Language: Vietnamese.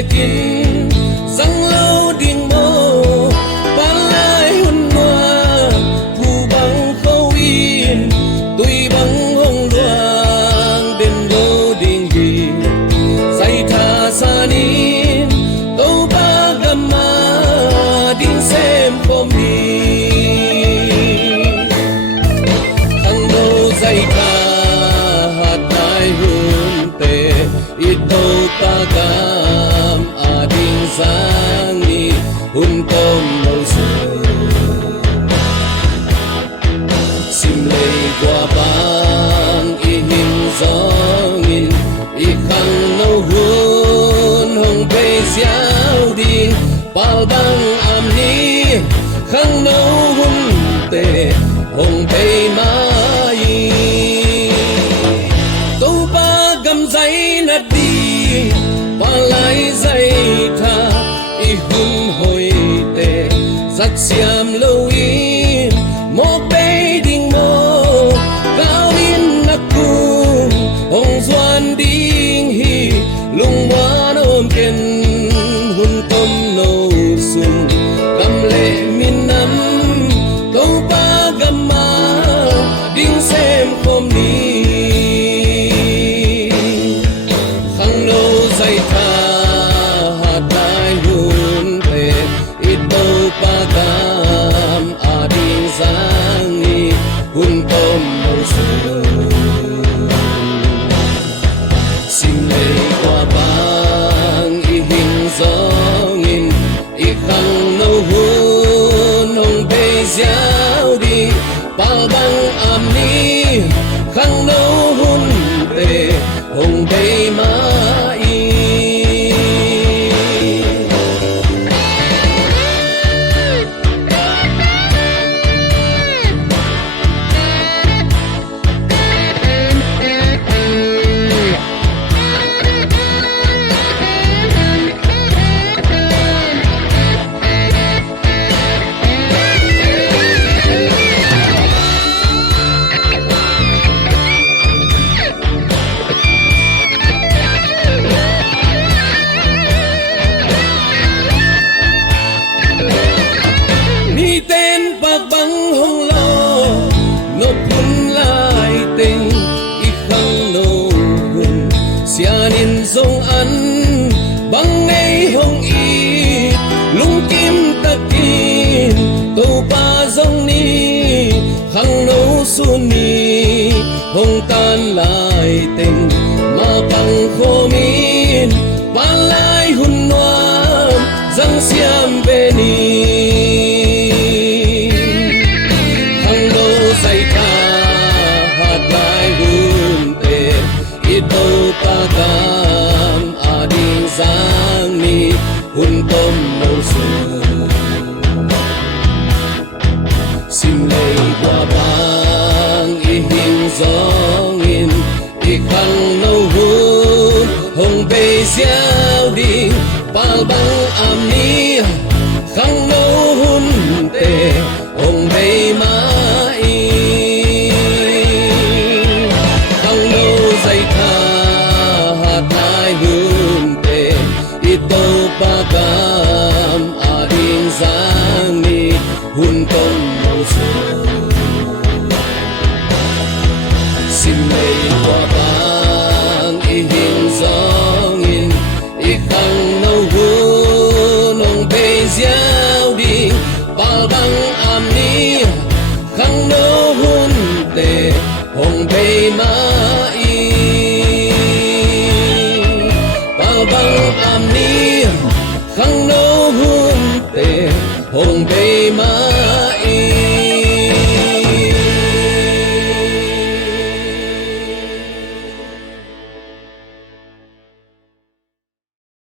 lệ kín răng lâu đình mô bán lại hôn hoa phù bằng khâu yên tùy bằng hồng loang đến đô đình gì say tha xa nín câu ba gamma đình xem không đi thằng đô say tha hạt tai hương tề ít đâu ta gam ading sangi hun tom nâu sơ sim lei qua bang i hình zongin i khang nâu hun hong pe xiao ding pal bang am ni khang nâu hun te hong pe mai câu ba gam dây nát đi qua lại dây tha i hun hồi tệ giặc xiêm lâu in một bê đình mô cao in nắc cung hồng doan đinh hi lung hoa ôm kiên hun tâm nâu sung cầm lệ min năm câu ba gam ma đinh xem không đi khang nâu dây tha hạt tai hun tệ ít đâu pa gam ading sangi hun tom nâu sơ sim lei qua bang i hình zongin i khang nâu hun hong pe xiao đi pal bang am ni khang nâu hun te hong pe mai ni tên bạc băng hồng lo nộp hun lại tình i khang nô hun xianin dong ăn băng ngay hồng y lung kim tắc kim câu ba dong ni khang nô sun ni hồng tan lại tình mà bằng khô min ban lại hun noam răng xiêm về ni say tha hạt lai hun te ít đâu pa gam ading sangi hun tom nâu sơ sim lei qua bang i hình zongin i khang nâu hun hong pe xiao ding pal bang